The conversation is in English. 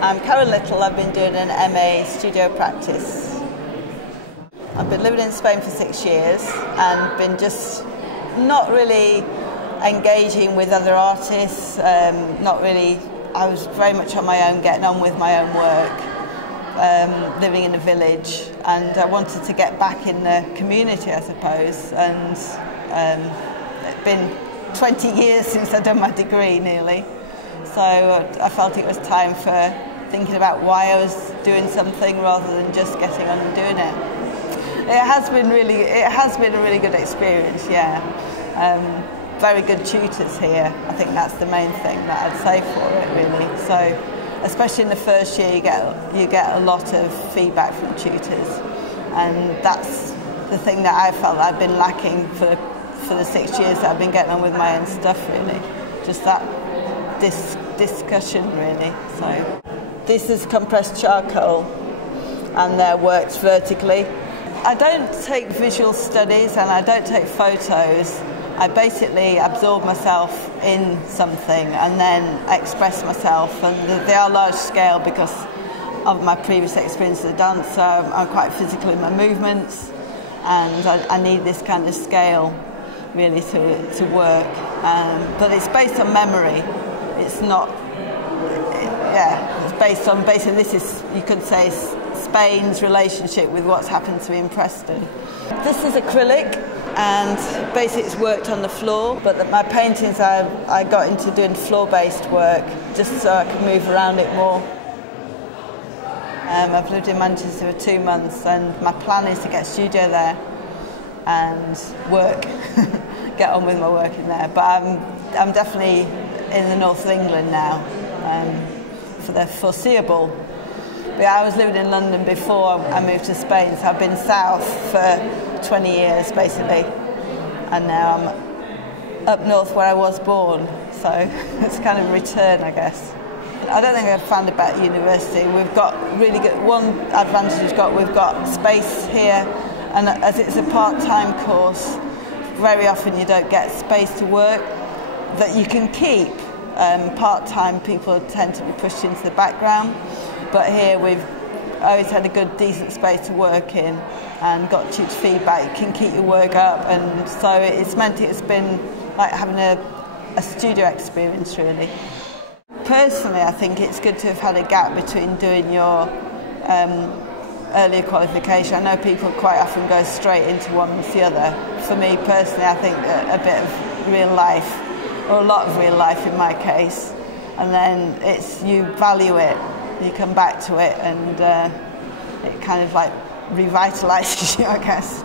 I'm Karen Little. I've been doing an MA studio practice. I've been living in Spain for 6 years and been just not really engaging with other artists, I was very much on my own, getting on with my own work, living in a village, and I wanted to get back in the community, I suppose, and it's been 20 years since I'd done my degree, nearly, so I felt it was time for thinking about why I was doing something rather than just getting on and doing it. It has been a really good experience, yeah. Very good tutors here. I think that's the main thing that I'd say for it, really. So, especially in the first year, you get a lot of feedback from tutors, and that's the thing that I felt I've been lacking for the 6 years that I've been getting on with my own stuff, really. Just that discussion, really. So, this is compressed charcoal, and they're worked vertically. I don't take visual studies and I don't take photos. I basically absorb myself in something and then express myself, and they are large scale because of my previous experience as a dancer. I'm quite physical in my movements, and I need this kind of scale really to work. But it's based on memory. It's not, it's based on, basically this is, you could say, Spain's relationship with what's happened to me in Preston. This is acrylic, and basically it's worked on the floor, but my paintings I got into doing floor-based work just so I could move around it more. I've lived in Manchester for 2 months, and my plan is to get a studio there and work, get on with my work in there. But I'm definitely in the north of England now for the foreseeable. But yeah, I was living in London before I moved to Spain, so I've been south for 20 years basically, and now I'm up north where I was born, so it's kind of a return, I guess. I don't think I've found about university. We've got really good, one advantage we've got space here, and as it's a part-time course, very often you don't get space to work that you can keep. Part-time people tend to be pushed into the background, but here we've always had a good, decent space to work in and got tutor feedback. You can keep your work up, and so it's been like having a studio experience, really. Personally, I think it's good to have had a gap between doing your earlier qualification. I know people quite often go straight into one and the other. For me personally, I think a bit of real life, or a lot of real life in my case, and then you value it, you come back to it, and it kind of like revitalises you, I guess.